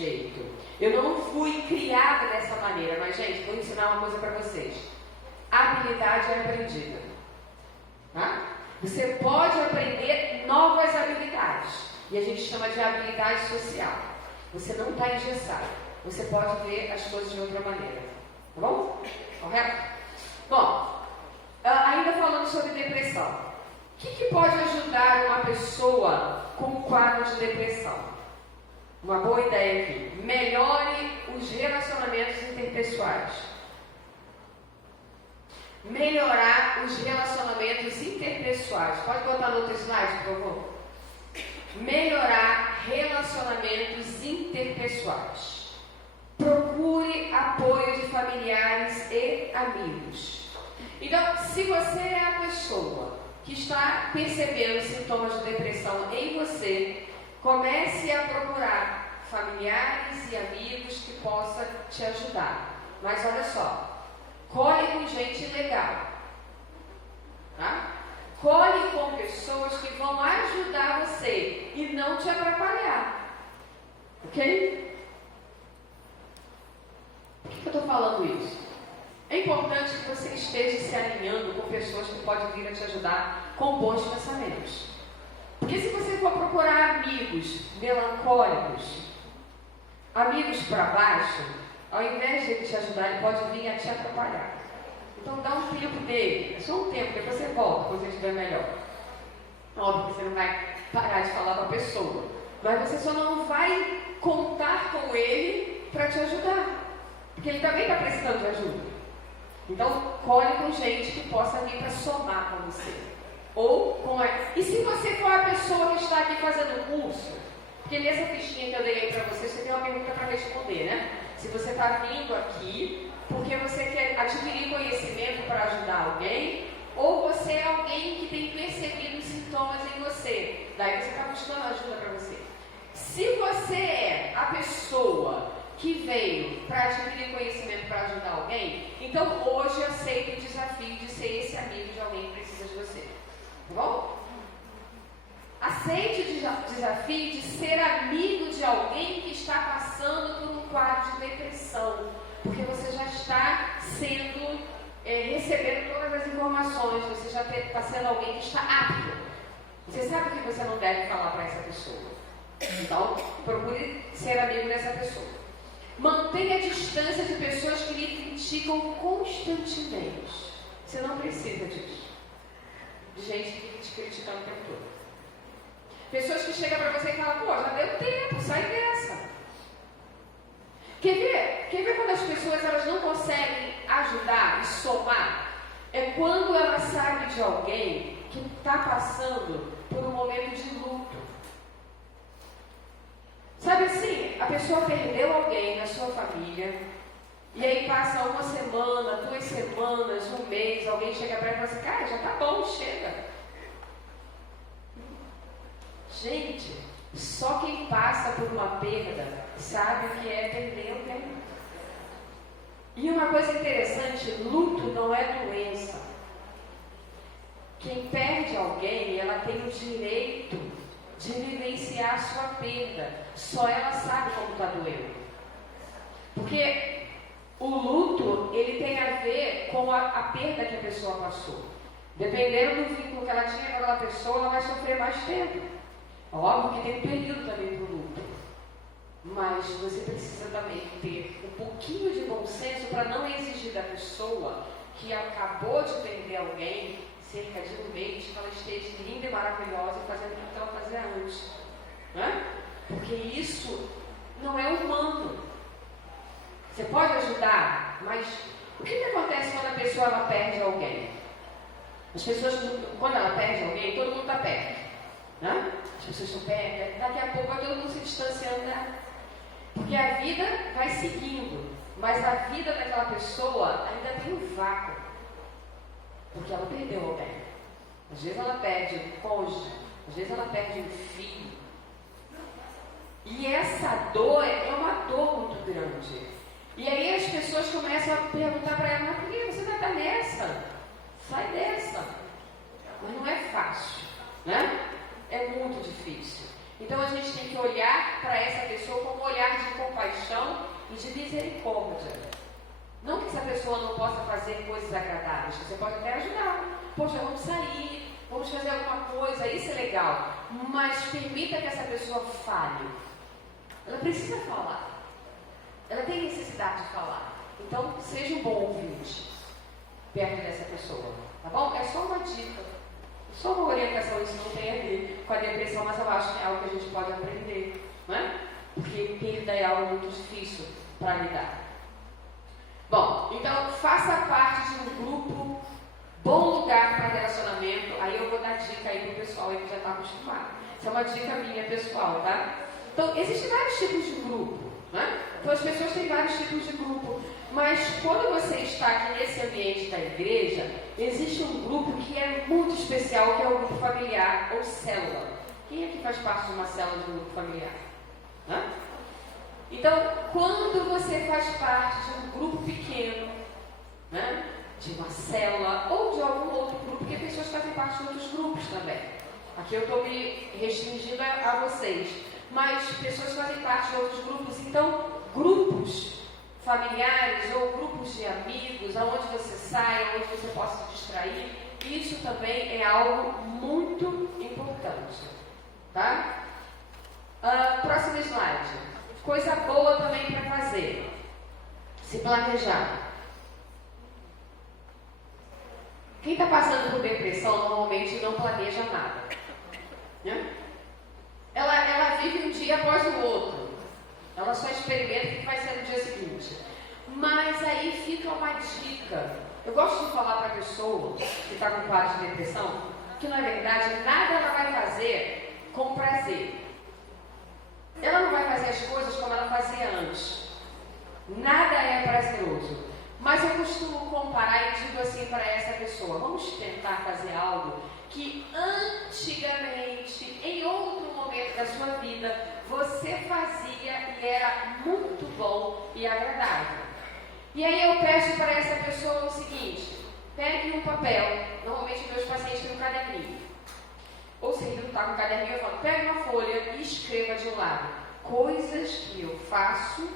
jeito. Eu não fui criada dessa maneira. Mas, gente, vou ensinar uma coisa para vocês. A habilidade é aprendida. Tá? Você pode aprender novas habilidades. E a gente chama de habilidade social. Você não está engessado. Você pode ver as coisas de outra maneira. Tá bom? Correto? Bom, ainda falando sobre depressão. O que pode ajudar uma pessoa com um quadro de depressão? Uma boa ideia aqui. Melhore os relacionamentos interpessoais. Melhorar os relacionamentos interpessoais. Pode botar no outro slide, por favor? Melhorar relacionamentos interpessoais. Procure apoio de familiares e amigos. Então, se você é a pessoa que está percebendo sintomas de depressão em você, comece a procurar familiares e amigos que possam te ajudar. Mas olha só, colhe com gente legal, tá? Colhe com pessoas que vão ajudar você e não te atrapalhar, ok? Por que eu estou falando isso? É importante que você esteja se alinhando com pessoas que podem vir a te ajudar com bons pensamentos. Porque se você for procurar amigos melancólicos, amigos para baixo, ao invés de ele te ajudar, ele pode vir a te atrapalhar. Então dá um tempo dele, é só um tempo, depois você volta, quando você estiver melhor. Óbvio que você não vai parar de falar com a pessoa, mas você só não vai contar com ele para te ajudar, porque ele também está precisando de ajuda. Então, colhe com gente que possa vir para somar com você. Ou com a... E se você for a pessoa que está aqui fazendo o curso, porque nessa fichinha que eu dei aí para você, você tem uma pergunta para responder, né? Se você está vindo aqui porque você quer adquirir conhecimento para ajudar alguém, ou você é alguém que tem percebido sintomas em você, daí você está buscando ajuda para você. Se você é a pessoa que veio para adquirir conhecimento para ajudar alguém, então hoje aceite o desafio de ser esse amigo de alguém que precisa de você. Tá bom? Aceite o desafio de ser amigo de alguém que está passando por um quadro de depressão, porque você já está recebendo todas as informações, você já está sendo alguém que está apto. Você sabe o que você não deve falar para essa pessoa. Então, procure ser amigo dessa pessoa. Mantenha a distância de pessoas que lhe criticam constantemente. Você não precisa disso. De gente que te criticando o tempo todo. Pessoas que chegam para você e falam, pô, já deu tempo, sai dessa. Quer ver quando as pessoas elas não conseguem ajudar e somar? É quando ela sabe de alguém que está passando por um momento de luto. Sabe assim, a pessoa perdeu alguém na sua família, e aí passa uma semana, 2 semanas, um mês, alguém chega para ela e fala assim, cara, já tá bom, chega. Gente, só quem passa por uma perda sabe o que é perder alguém. E uma coisa interessante, luto não é doença. Quem perde alguém, ela tem o direito de vivenciar a sua perda. Só ela sabe como está doendo. Porque o luto, ele tem a ver com a perda que a pessoa passou. Dependendo do vínculo que ela tinha com aquela pessoa, ela vai sofrer mais tempo. Óbvio que tem um período também para o luto. Mas você precisa também ter um pouquinho de bom senso para não exigir da pessoa que acabou de perder alguém, cerca de um mês, que ela esteja linda e maravilhosa e fazendo o que ela fazia antes. Né? Porque isso não é humano. Você pode ajudar, mas o que acontece quando a pessoa ela perde alguém? As pessoas, quando ela perde alguém, todo mundo está perto. Né? As pessoas estão perto, daqui a pouco vai todo mundo se distanciando dela. Porque a vida vai seguindo, mas a vida daquela pessoa ainda tem um vácuo. Porque ela perdeu alguém. Às vezes ela perde um cônjuge, às vezes ela perde um filho. E essa dor é uma dor muito grande. E aí as pessoas começam a perguntar para ela, mas por que você vai estar nessa? Sai dessa. Mas não é fácil, né? É muito difícil. Então a gente tem que olhar para essa pessoa com um olhar de compaixão. misericórdia. Não que essa pessoa não possa fazer coisas agradáveis, você pode até ajudar. Poxa, vamos sair, vamos fazer alguma coisa, isso é legal. Mas permita que essa pessoa fale. Ela precisa falar. Ela tem necessidade de falar. Então, seja um bom ouvinte perto dessa pessoa. Tá bom? É só uma dica. Só uma orientação, isso não tem a ver com a depressão, mas eu acho que é algo que a gente pode aprender. Não é? Porque perda é algo muito difícil para lidar. Bom, então faça parte de um grupo, bom lugar para relacionamento. Aí eu vou dar dica aí pro pessoal aí que já está acostumado. Isso é uma dica minha pessoal, tá? Então, existem vários tipos de grupo, né? Então as pessoas têm vários tipos de grupo. Mas quando você está aqui nesse ambiente da igreja, existe um grupo que é muito especial, que é o grupo familiar ou célula. Quem aqui faz parte de uma célula de um grupo familiar? Hã? Então, quando você faz parte de um grupo pequeno, né, de uma célula ou de algum outro grupo, porque pessoas fazem parte de outros grupos também. Aqui eu estou me restringindo a vocês, mas pessoas fazem parte de outros grupos. Então, grupos familiares ou grupos de amigos, aonde você sai, onde você possa se distrair, isso também é algo muito importante. Tá? Próximo slide. Coisa boa também para fazer. Se planejar. Quem está passando por depressão normalmente não planeja nada. Né? Ela vive um dia após o outro. Ela só experimenta o que vai ser no dia seguinte. Mas aí fica uma dica. Eu gosto de falar para a pessoa que está com quadro de depressão que, na verdade, nada ela vai fazer com prazer. Ela não vai fazer as coisas como ela fazia antes. Nada é prazeroso. Mas eu costumo comparar e digo assim para essa pessoa: vamos tentar fazer algo que antigamente, em outro momento da sua vida, você fazia e era muito bom e agradável. E aí eu peço para essa pessoa o seguinte: pegue um papel. Normalmente meus pacientes têm um caderninho. Ou se ele não está com o caderninho, eu falo: pegue uma folha e escreva de um lado coisas que eu faço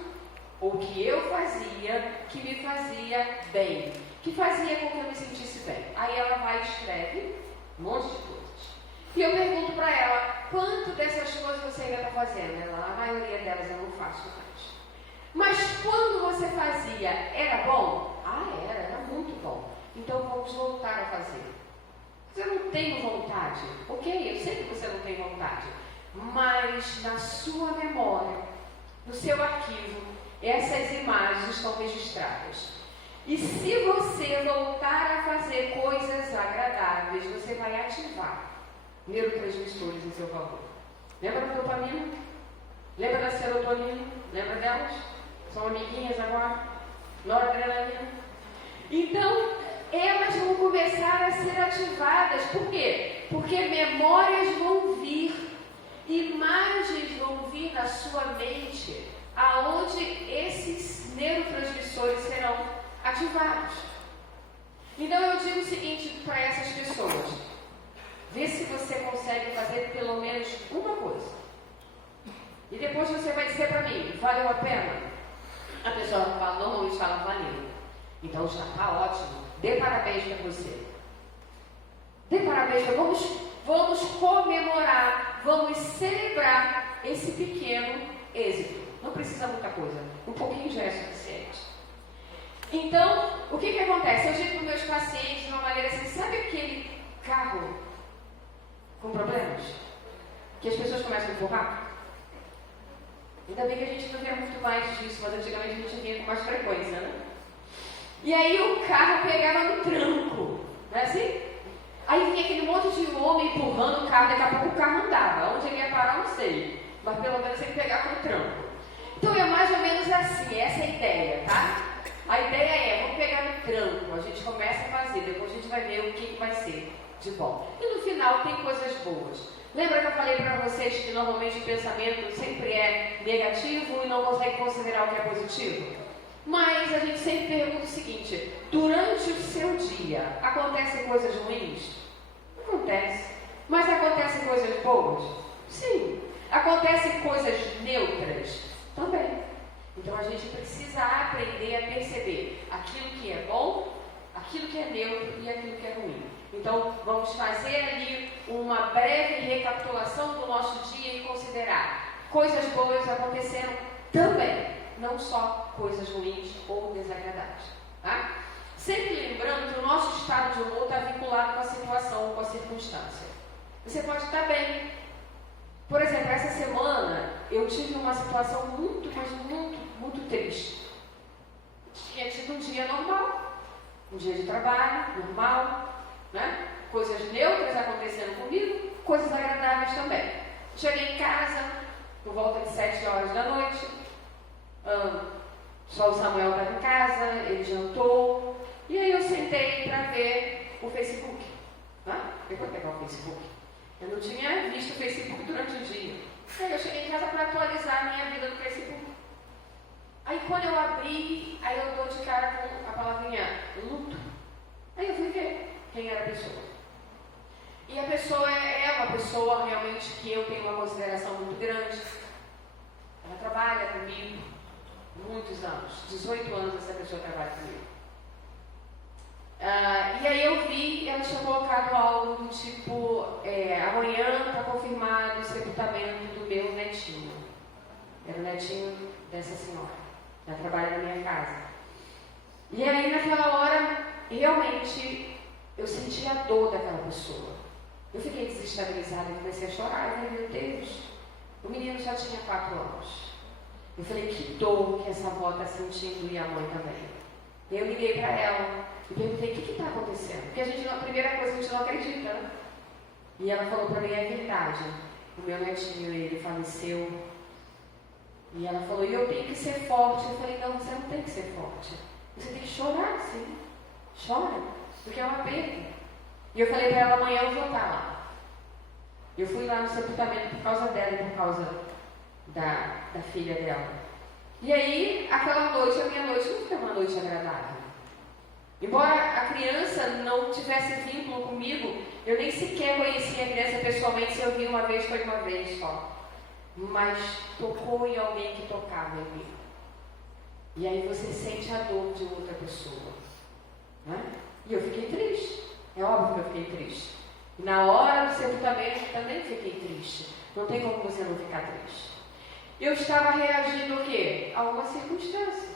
ou que eu fazia que me fazia bem, que fazia com que eu me sentisse bem. Aí ela vai e escreve um monte de coisas. E eu pergunto para ela: quanto dessas coisas você ainda está fazendo? Ela: a maioria delas eu não faço mais. Mas quando você fazia, era bom? Era muito bom. Então vamos voltar a fazer. Você não tem vontade? Ok, eu sei que você não tem vontade. Mas na sua memória, no seu arquivo, essas imagens estão registradas. E se você voltar a fazer coisas agradáveis, você vai ativar neurotransmissores em seu favor. Lembra da dopamina? Lembra da serotonina? Lembra delas? São amiguinhas agora? Noradrenalina? Então, elas vão começar a ser ativadas. Por quê? Porque memórias vão vir, imagens vão vir na sua mente, aonde esses neurotransmissores serão ativados. Então eu digo o seguinte para essas pessoas: vê se você consegue fazer pelo menos uma coisa. E depois você vai dizer para mim: valeu a pena? A pessoa normalmente fala: valeu. Então já está ótimo. Dê parabéns para você. Dê parabéns para vamos comemorar, vamos celebrar esse pequeno êxito. Não precisa muita coisa, um pouquinho já é suficiente. Então, o que acontece? Eu digo para meus pacientes de uma maneira assim: sabe aquele carro com problemas? Que as pessoas começam a empurrar? Ainda bem que a gente não vê muito mais disso, mas antigamente a gente via com mais frequência, né? E aí o carro pegava no tranco, não é assim? Aí vinha aquele monte de homem empurrando o carro, daqui a pouco o carro andava. Onde ele ia parar, não sei. Mas pelo menos ele pegava no tranco. Então é mais ou menos assim, essa é a ideia, tá? A ideia é: vamos pegar no tranco, a gente começa a fazer, depois a gente vai ver o que vai ser de bom. E no final tem coisas boas. Lembra que eu falei para vocês que normalmente o pensamento sempre é negativo e não consegue considerar o que é positivo? Mas a gente sempre pergunta o seguinte: durante o seu dia, acontecem coisas ruins? Acontece. Mas acontecem coisas boas? Sim. Acontecem coisas neutras? Também. Então a gente precisa aquilo que é neutro e aquilo que é ruim. Então, vamos fazer ali uma breve recapitulação do nosso dia e considerar coisas boas aconteceram também, não só coisas ruins ou desagradáveis. Tá? Sempre lembrando que o nosso estado de humor está vinculado com a situação ou com a circunstância. Você pode estar bem. Por exemplo, essa semana eu tive uma situação muito, mas muito triste. Tinha tido um dia normal, um dia de trabalho normal, né? Coisas neutras acontecendo comigo, coisas agradáveis também. Cheguei em casa por volta de 7 horas da noite, só o Samuel estava em casa, ele jantou, e aí eu sentei para ver o Facebook. Eu vou pegar o Facebook. Eu não tinha visto o Facebook durante o dia. Aí eu cheguei em casa para atualizar a minha vida no Facebook. Aí quando eu abri, aí eu dou de cara com a palavrinha luto. Aí eu fui ver quem era a pessoa. E a pessoa é uma pessoa realmente que eu tenho uma consideração muito grande. Ela trabalha comigo muitos anos, 18 anos essa pessoa trabalha comigo. E aí eu vi, ela tinha colocado algo do tipo, amanhã está confirmado o sepultamento do meu netinho. Era o netinho dessa senhora. Ela trabalha na minha casa. E aí naquela hora, realmente, eu senti a dor daquela pessoa. Eu fiquei desestabilizada e comecei a chorar. Eu falei, meu Deus, o menino já tinha 4 anos. Eu falei, que dor que essa avó está sentindo e a mãe também. E eu liguei para ela e perguntei, o que está acontecendo? Porque a primeira coisa a gente não acredita, né? E ela falou para mim, é verdade. O meu netinho, ele faleceu. E ela falou, e eu tenho que ser forte. Eu falei, não, você não tem que ser forte. Você tem que chorar, sim. Chora, porque é uma perda. E eu falei para ela, amanhã eu vou estar lá. Eu fui lá no sepultamento por causa dela e por causa da filha dela. E aí, aquela noite, a minha noite não foi uma noite agradável. Embora a criança não tivesse vínculo comigo, eu nem sequer conhecia a criança pessoalmente. Se eu vi uma vez, foi uma vez só. Mas tocou em alguém que tocava em mim. E aí você sente a dor de outra pessoa. Né? E eu fiquei triste. É óbvio que eu fiquei triste. E na hora do sepultamento também fiquei triste. Não tem como você não ficar triste. Eu estava reagindo o quê? A uma circunstância.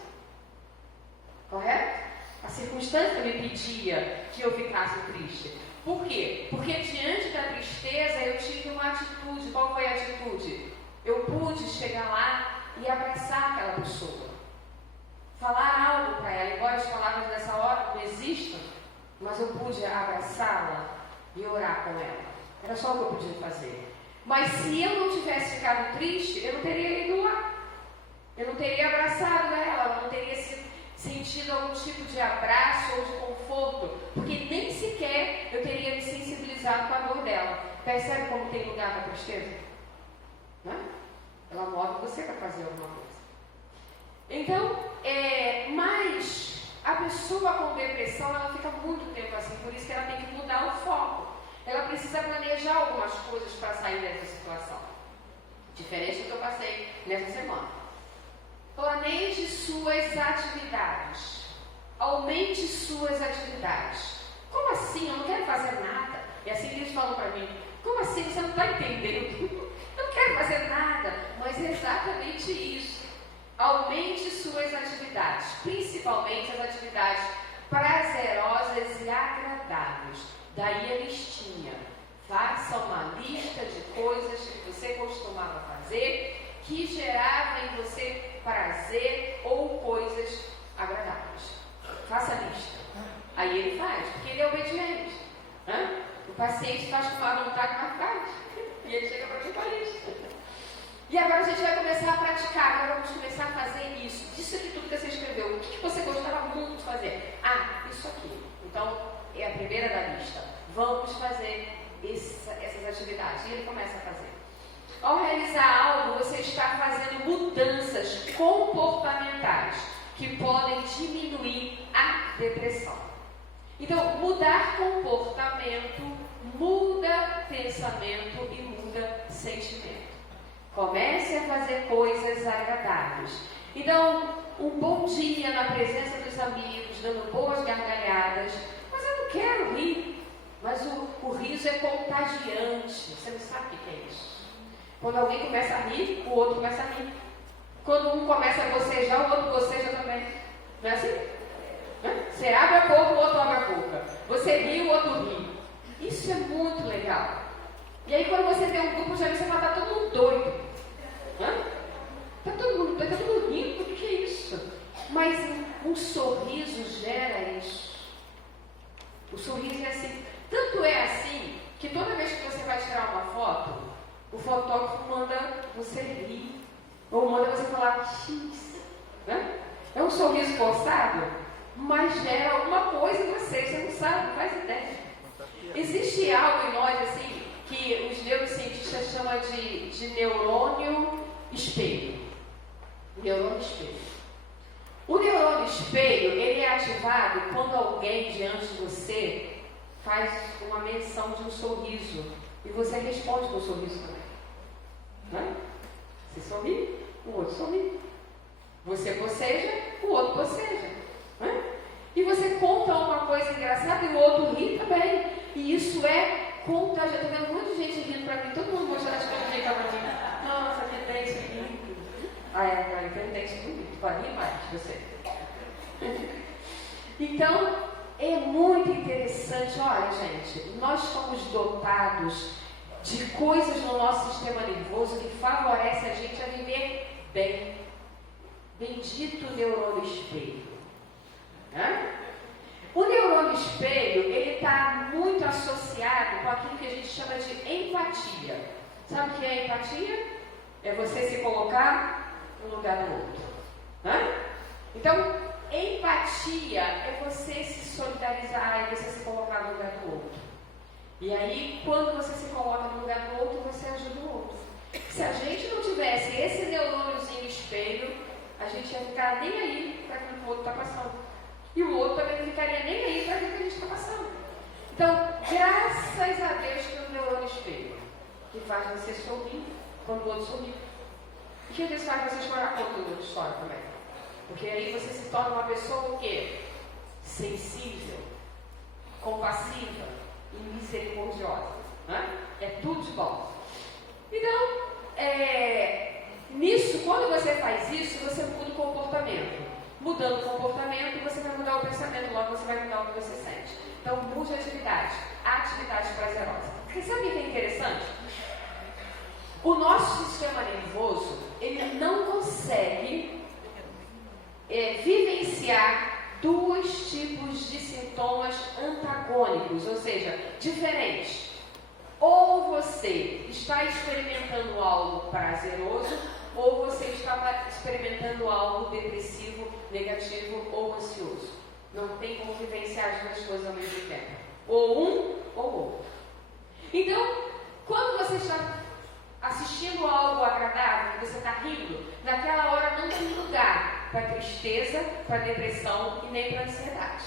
Correto? A circunstância me pedia que eu ficasse triste. Por quê? Porque diante da tristeza eu tive uma atitude. Qual foi a atitude? Eu pude chegar lá e abraçar aquela pessoa. Falar algo para ela. Embora as palavras nessa hora não existam, mas eu pude abraçá-la e orar com ela. Era só o que eu podia fazer. Mas se eu não tivesse ficado triste, eu não teria ido lá. Eu não teria abraçado ela, eu não teria sentido algum tipo de abraço ou de conforto, porque nem sequer eu teria me sensibilizado com a dor dela. Percebe como tem lugar para tristeza? Né? Ela move você para fazer alguma coisa. Então, mas a pessoa com depressão, ela fica muito tempo assim, por isso que ela tem que mudar o foco. Ela precisa planejar algumas coisas para sair dessa situação. Diferente do que eu passei nessa semana. Planeje suas atividades. Aumente suas atividades. Como assim? Eu não quero fazer nada. E assim eles falam para mim, como assim? Você não está entendendo? Eu não quero fazer nada. Mas é exatamente isso. Aumente suas atividades. Principalmente as atividades prazerosas e agradáveis. Daí a listinha. Faça uma lista de coisas que você costumava fazer que gerava em você prazer ou coisas agradáveis. Faça a lista. Aí ele faz, porque ele é obediente. O paciente faz com má vontade, mas faz. E ele chega para mim com a lista. E agora a gente vai começar a praticar. Agora vamos começar a fazer isso. Disso aqui tudo que você escreveu. O que você gostava muito de fazer? Isso aqui. Então, é a primeira da lista. Vamos fazer essas atividades. E ele começa a fazer. Ao realizar algo, você está fazendo mudanças comportamentais que podem diminuir a depressão. Então, mudar comportamento muda pensamento e muda sentimento. Comece a fazer coisas agradáveis. Então, um bom dia na presença dos amigos, dando boas gargalhadas. Mas eu não quero rir. Mas o riso é contagiante. Você não sabe o que é isso. Quando alguém começa a rir, o outro começa a rir. Quando um começa a bocejar, o outro boceja também. Não é assim? Você abre a boca, o outro abre a boca. Você ri, o outro ri. Isso é muito legal. E aí quando você tem um grupo, já você fala, tá todo mundo doido. Tá todo mundo doido, tá todo mundo rindo, o que é isso? Mas um sorriso gera isso. O sorriso é assim. Tanto é assim, que toda vez que você vai tirar uma foto, o fotógrafo manda você rir. Ou manda você falar X. É um sorriso forçado, mas gera alguma coisa em você não sabe, não faz ideia. Existe algo em nós, assim, que os neurocientistas chamam de neurônio espelho. Neurônio espelho. O neurônio espelho, ele é ativado quando alguém diante de você faz uma menção de um sorriso e você responde com um sorriso também. Você sorri, o outro sorri. Você boceja, o outro boceja. E você conta uma coisa engraçada e o outro ri também. E isso é contagiante. Eu estou vendo um monte de gente rindo para mim, todo mundo mostrando as coisas de para mim. Nossa, que dente lindo. Agora eu tenho dente bonito, para rir mais de você. Então, é muito interessante. Olha, gente, nós somos dotados de coisas no nosso sistema nervoso que favorece a gente a viver bem. Bendito neurônio espelho. O neurônio espelho, ele está muito associado com aquilo que a gente chama de empatia. Sabe o que é empatia? É você se colocar no lugar do outro. Então, empatia é você se solidarizar, é você se colocar no lugar do outro. E aí, quando você se coloca no lugar do outro, você ajuda o outro. Se a gente não tivesse esse neurôniozinho espelho, a gente ia ficar nem aí para aquilo que o outro está passando. E o outro também não ficaria nem aí para aquilo que a gente está passando. Então, graças a Deus pelo neurônio espelho, que faz você sorrir quando o outro sorri. E que às vezes faz você chorar quando o outro chora também. Porque aí você se torna uma pessoa o quê? Sensível, compassiva e misericordiosa. É tudo de bom. Então, nisso, quando você faz isso, você muda o comportamento. Mudando o comportamento, você vai mudar o pensamento, logo você vai mudar o que você sente. Então, mude a atividade prazerosa. Porque sabe o que é interessante? O nosso sistema nervoso, ele não consegue vivenciar dois tipos de sintomas antagônicos, ou seja, diferentes. Ou você está experimentando algo prazeroso, ou você está experimentando algo depressivo, negativo ou ansioso. Não tem como vivenciar as duas coisas ao mesmo tempo. Ou um ou outro. Então, quando você está assistindo algo agradável, que você está rindo, naquela hora não tem lugar para tristeza, para depressão e nem para ansiedade.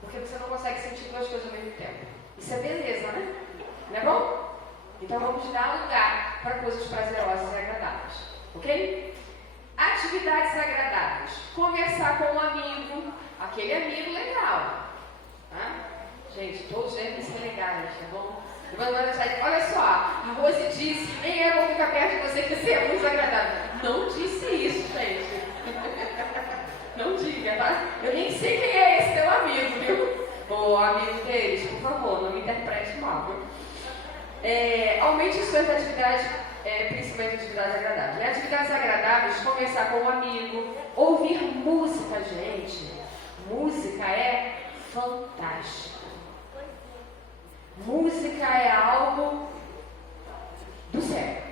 Porque você não consegue sentir duas coisas ao mesmo tempo. Isso é beleza, né? Não é bom? Então vamos dar lugar para coisas prazerosas e agradáveis. Ok? Atividades agradáveis. Conversar com um amigo, aquele amigo legal. Tá? Gente, todos devem ser legais, tá bom? Olha só, a Rose disse que nem eu vou ficar perto de você que você é muito desagradável. Não disse isso, gente. Não diga, tá? Eu nem sei quem é esse teu amigo, viu? Ô, amigo deles, por favor, não me interprete mal, viu? Aumente as suas atividades, principalmente atividades agradáveis. Né? Atividades agradáveis, conversar com um amigo, ouvir música, gente. Música é fantástico. Música é algo do céu.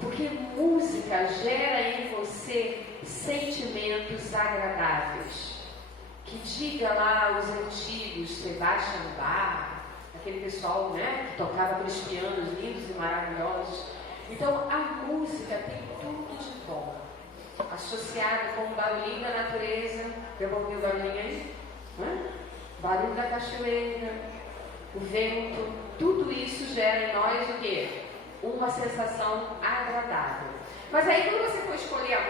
Porque música gera em você sentimentos agradáveis. Que diga lá os antigos, Sebastian Bach, aquele pessoal, né, que tocava aqueles pianos lindos e maravilhosos. Então, a música tem tudo de bom, associada com o barulhinho da natureza. Eu vou ouvir o barulhinho aí? Barulho da cachoeira, o vento, tudo isso gera em nós o quê? Uma sensação agradável. Mas aí, quando você for escolher a